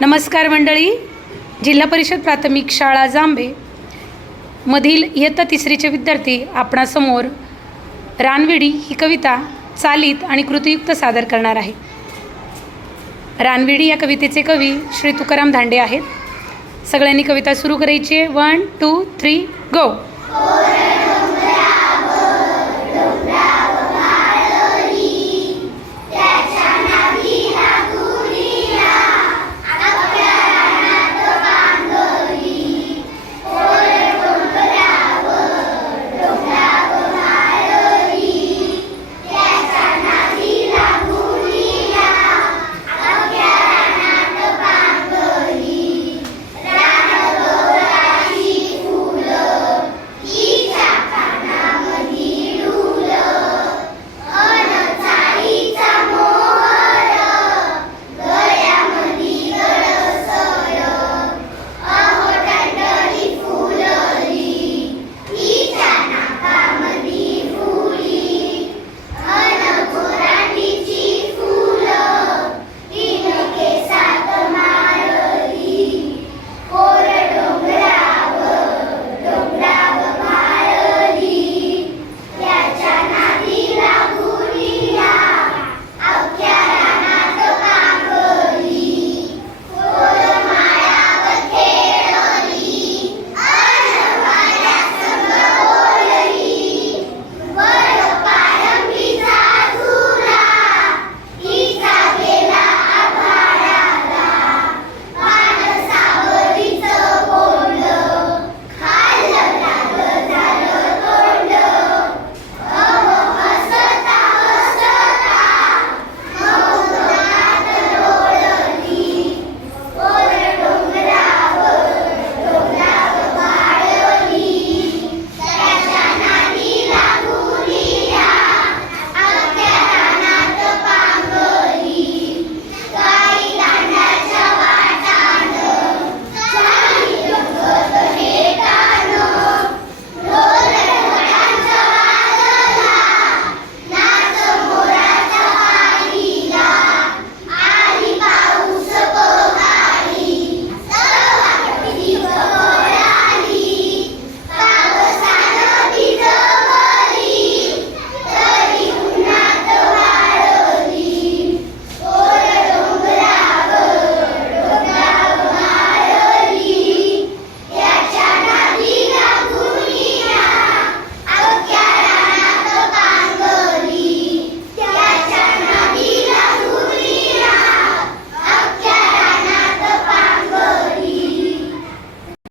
नमस्कार मंडळी, जिल्हा परिषद प्राथमिक शाळा जांभे मधील इयत्ता तिसरीचे विद्यार्थी आपणासमोर रानवेडी ही कविता चालीत आणि कृतीयुक्त सादर करणार आहे। रानवेडी या कवितेचे कवी श्री तुकाराम धांडे आहेत। सगळ्यांनी कविता सुरू करायची आहे। 1 2 3 गो।